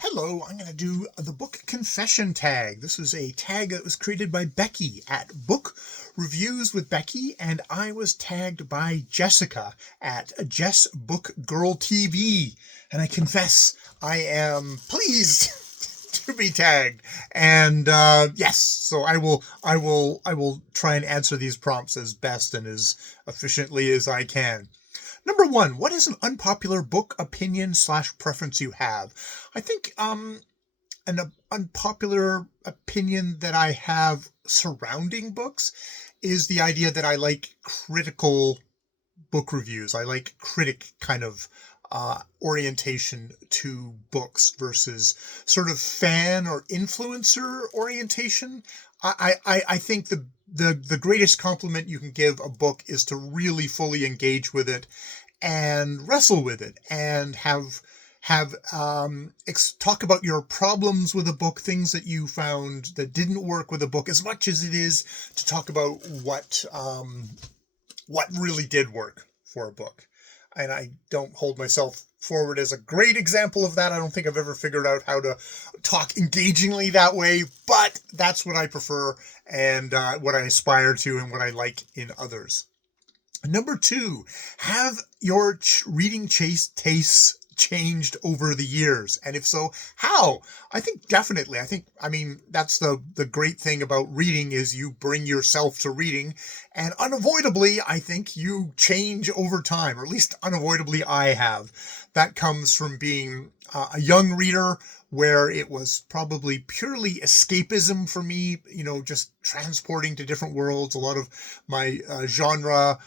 Hello, I'm going to do the book confession tag. This is a tag that was created by Becky at Book Reviews with Becky, and I was tagged by Jessica at Jess Book Girl TV. And I confess I am pleased to be tagged. And yes, so I will try and answer these prompts as best and as efficiently as I can. Number one, what is an unpopular book opinion / preference you have? I think an unpopular opinion that I have surrounding books is the idea that I like critical book reviews. I like critic kind of orientation to books versus sort of fan or influencer orientation. I think the greatest compliment you can give a book is to really fully engage with it and wrestle with it and have talk about your problems with a book, things that you found that didn't work with a book, as much as it is to talk about what really did work for a book. And I don't hold myself forward as a great example of that. I don't think I've ever figured out how to talk engagingly that way, but that's what I prefer and what I aspire to and what I like in others. Number two, have your reading tastes changed over the years? And if so, how? I think definitely. I mean, that's the great thing about reading is you bring yourself to reading, and unavoidably, I think you change over time, or at least unavoidably I have. That comes from being a young reader where it was probably purely escapism for me, just transporting to different worlds. A lot of my genre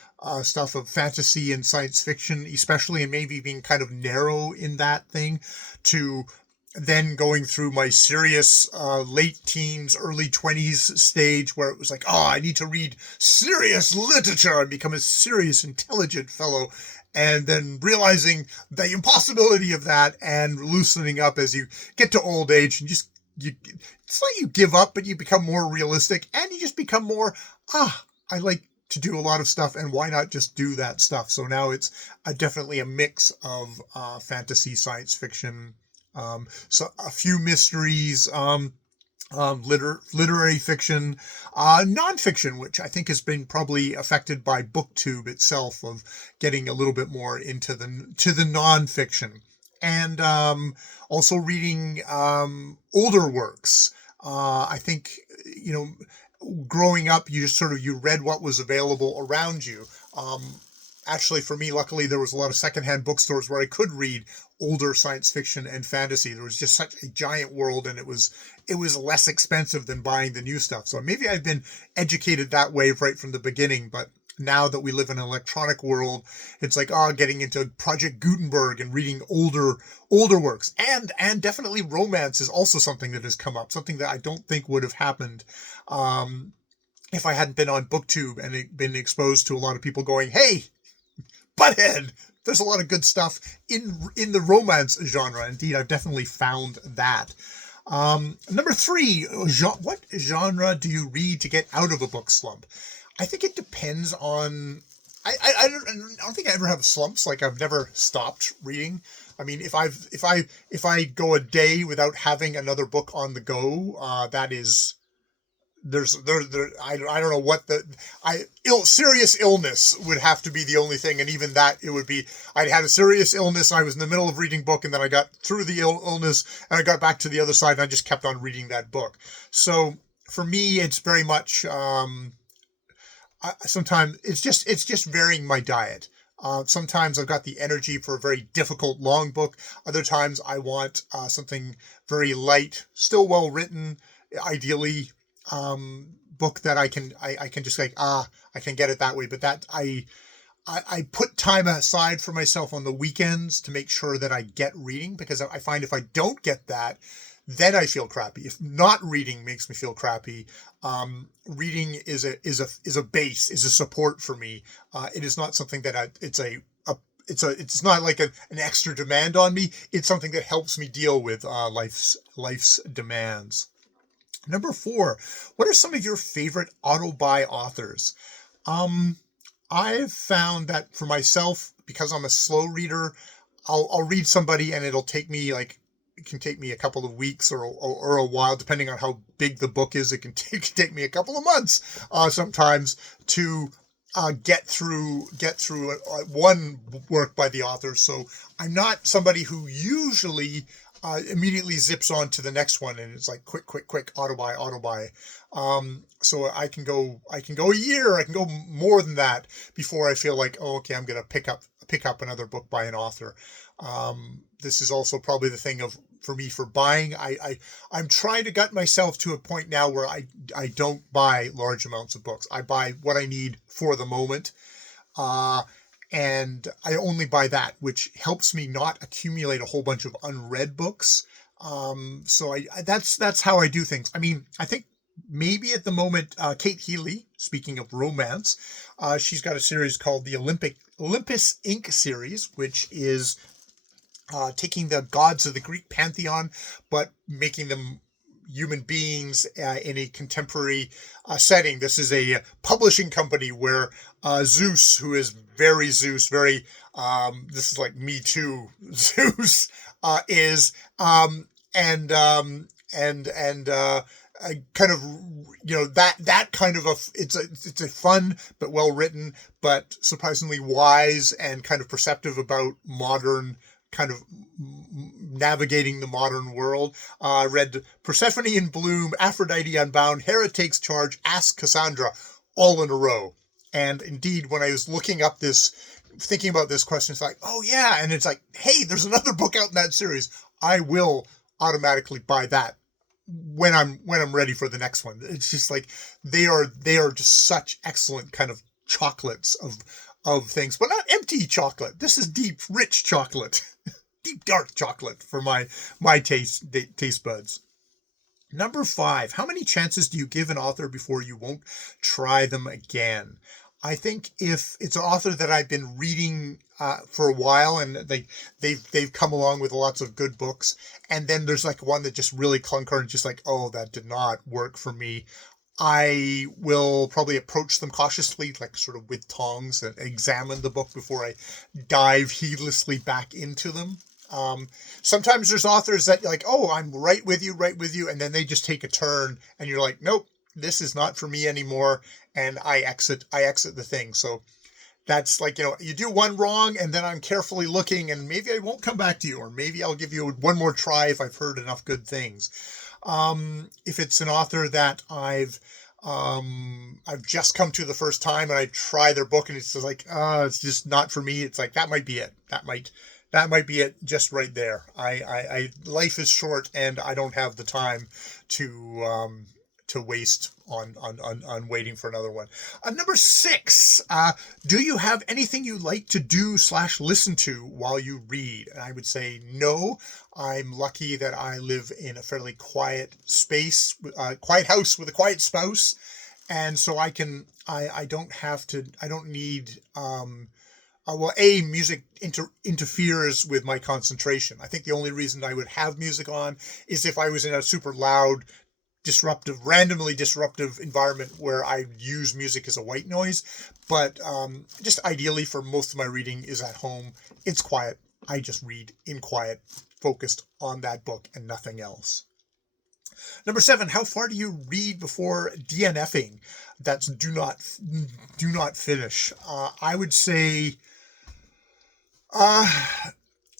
stuff of fantasy and science fiction, especially, and maybe being kind of narrow in that thing, to then going through my serious late teens, early 20s stage where it was like, oh, I need to read serious literature and become a serious, intelligent fellow. And then realizing the impossibility of that and loosening up as you get to old age and it's like you give up, but you become more realistic and you just become more, I like to do a lot of stuff, and why not just do that stuff? So now it's definitely a mix of fantasy, science fiction, so a few mysteries, literary fiction, nonfiction, which I think has been probably affected by BookTube itself, of getting a little bit more into the nonfiction, and also reading older works. I think growing up, you read what was available around you. Actually, for me, luckily, there was a lot of secondhand bookstores where I could read older science fiction and fantasy. There was just such a giant world, and it was less expensive than buying the new stuff. So maybe I've been educated that way right from the beginning, but now that we live in an electronic world, it's like, getting into Project Gutenberg and reading older works. And definitely romance is also something that has come up, something that I don't think would have happened if I hadn't been on BookTube and been exposed to a lot of people going, hey, butthead, there's a lot of good stuff in the romance genre. Indeed, I've definitely found that. Number three, what genre do you read to get out of a book slump? I think it depends on. I don't think I ever have slumps. Like, I've never stopped reading. I mean, if I go a day without having another book on the go, that is. I don't know what serious illness would have to be the only thing, and even that, it would be I'd had a serious illness and I was in the middle of reading book, and then I got through the illness and I got back to the other side and I just kept on reading that book. So for me, it's very much sometimes it's just varying my diet. Sometimes I've got the energy for a very difficult long book. Other times I want something very light, still well written, ideally book that I can just like, I can get it that way. But that I put time aside for myself on the weekends to make sure that I get reading, because I find if I don't get that, then I feel crappy. If not reading makes me feel crappy, reading is a base, is a support for me. It is not something that it's not like an extra demand on me. It's something that helps me deal with life's demands. Number four, what are some of your favorite auto-buy authors? I've found that for myself, because I'm a slow reader, I'll read somebody and it'll take me like take me a couple of weeks or a while, depending on how big the book is. It can take me a couple of months sometimes to get through one work by the author. So I'm not somebody who usually immediately zips on to the next one, and it's like quick, auto buy. So I can go a year, I can go more than that before I feel like, oh, okay, I'm going to pick up another book by an author. This is also probably the thing for me for buying. I'm trying to gut myself to a point now where I don't buy large amounts of books. I buy what I need for the moment. And I only buy that, which helps me not accumulate a whole bunch of unread books. So that's how I do things. I mean, I think maybe at the moment, Kate Healy, speaking of romance, she's got a series called the Olympus Inc. series, which is taking the gods of the Greek pantheon, but making them human beings in a contemporary setting. This is a publishing company where Zeus, who is very Zeus, very this is like Me Too Zeus, is and kind of, you know, that kind of it's a fun but well written but surprisingly wise and kind of perceptive about modern kind of navigating the modern world. Read Persephone in Bloom, Aphrodite Unbound, Hera Takes Charge, Ask Cassandra, all in a row. And indeed, when I was thinking about this question, it's like, oh yeah, and it's like, hey, there's another book out in that series. I will automatically buy that when I'm ready for the next one. It's just like they are just such excellent kind of chocolates of things, but not empty chocolate. This is deep, rich chocolate. Deep dark chocolate for my taste buds. Number 5, how many chances do you give an author before you won't try them again? I think if it's an author that I've been reading for a while and they've come along with lots of good books, and then there's like one that just really clunker and just like, oh, that did not work for me, I will probably approach them cautiously, like sort of with tongs, and examine the book before I dive heedlessly back into them. Sometimes there's authors that you're like, oh, I'm right with you, and then they just take a turn, and you're like, nope, this is not for me anymore, and I exit the thing. So that's like, you know, you do one wrong, and then I'm carefully looking, and maybe I won't come back to you, or maybe I'll give you one more try if I've heard enough good things. If it's an author that I've just come to the first time and I try their book and it's just like, it's just not for me. It's like, that might be it. That might be it just right there. I life is short and I don't have the time to waste on waiting for another one. Number 6, do you have anything you like to do / listen to while you read? And I would say no. I'm lucky that I live in a fairly quiet space, quiet house with a quiet spouse. And so I don't need, music interferes with my concentration. I think the only reason I would have music on is if I was in a super loud, randomly disruptive environment where I use music as a white noise. But just ideally for most of my reading is at home. It's quiet. I just read in quiet, focused on that book and nothing else. Number 7, how far do you read before DNFing? That's do not finish. I would say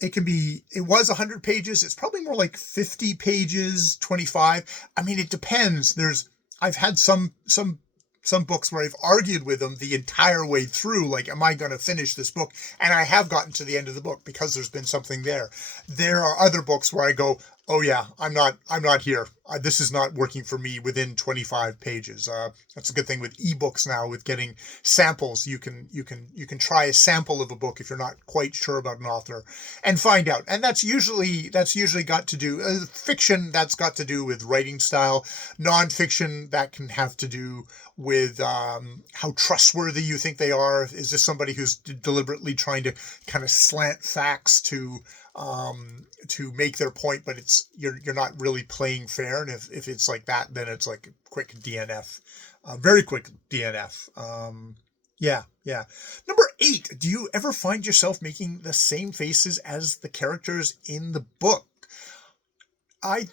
it was 100 pages. It's probably more like 50 pages, 25. I mean, it depends. I've had some books where I've argued with them the entire way through, like, am I going to finish this book? And I have gotten to the end of the book because there's been something there. There are other books where I go, oh yeah, I'm not here. This is not working for me within 25 pages. That's a good thing with ebooks now, with getting samples. You can try a sample of a book if you're not quite sure about an author and find out. And that's usually got to do fiction. That's got to do with writing style. Nonfiction, that can have to do with how trustworthy you think they are. Is this somebody who's deliberately trying to kind of slant facts to make their point, but you're not really playing fair. And if it's like that, then it's like a quick DNF, very quick DNF. Yeah. Number 8, do you ever find yourself making the same faces as the characters in the book? I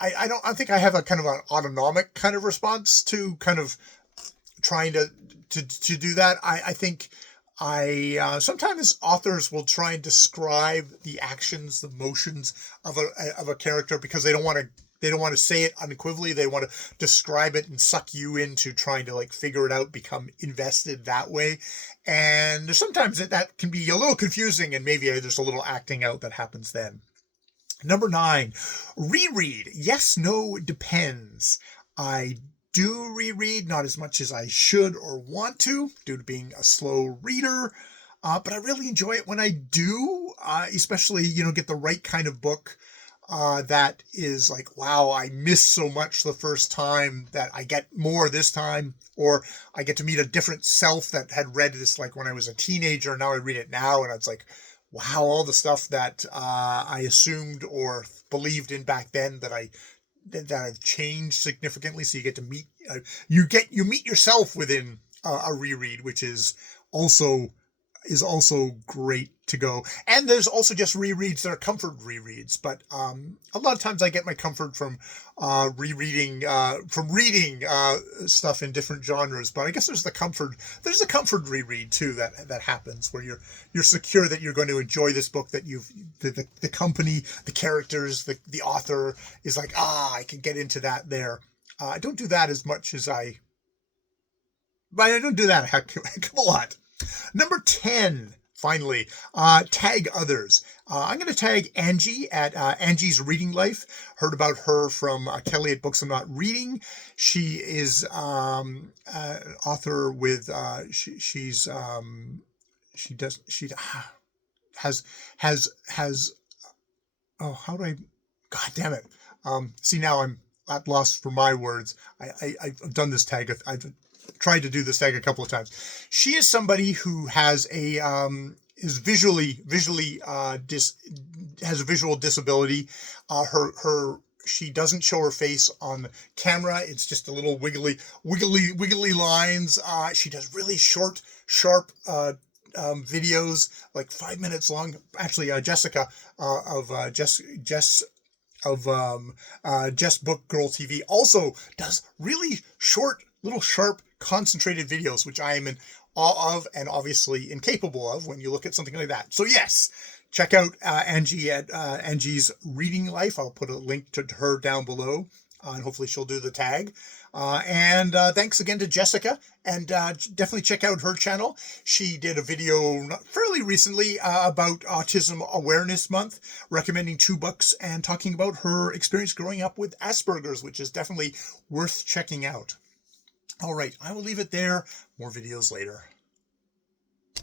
I think I have a kind of an autonomic kind of response to kind of trying to do that. I think I sometimes authors will try and describe the actions, the motions of a character because they don't want to say it unequivocally. They want to describe it and suck you into trying to like figure it out, become invested that way. And sometimes that can be a little confusing, and maybe there's a little acting out that happens then. Number 9, reread. Yes, no, depends. I do reread, not as much as I should or want to, due to being a slow reader. But I really enjoy it when I do, especially, get the right kind of book that is like, wow, I missed so much the first time that I get more this time, or I get to meet a different self that had read this like when I was a teenager, and now I read it now, and it's like, wow, all the stuff that I assumed or believed in back then that I've changed significantly. So you get to meet you meet yourself within a reread, which also is also great to go. And there's also just rereads that are comfort rereads. But a lot of times I get my comfort from reading stuff in different genres. But I guess there's a comfort reread too that happens where you're secure that you're going to enjoy this book, that the company, the characters, the author is like, I can get into that there. I don't do that as much as but I don't do that a heck of a lot. Number 10, finally, tag others. I'm going to tag Angie at Angie's Reading Life. Heard about her from Kelly at Books I'm Not Reading. She is an author with, she has, oh, how do I, God damn it. See, now I'm at loss for my words. I've done this tag. I've tried to do this tag a couple of times. She is somebody who has is visually has a visual disability. She doesn't show her face on camera. It's just a little wiggly lines. She does really short, sharp videos, like 5 minutes long. Actually, Jessica of Jess Book Girl TV also does really short, little sharp, concentrated videos, which I am in awe of and obviously incapable of when you look at something like that. So yes, check out Angie at Angie's Reading Life. I'll put a link to her down below, and hopefully she'll do the tag. And thanks again to Jessica, and definitely check out her channel. She did a video fairly recently about Autism Awareness Month, recommending 2 books and talking about her experience growing up with Asperger's, which is definitely worth checking out. All right, I will leave it there. More videos later.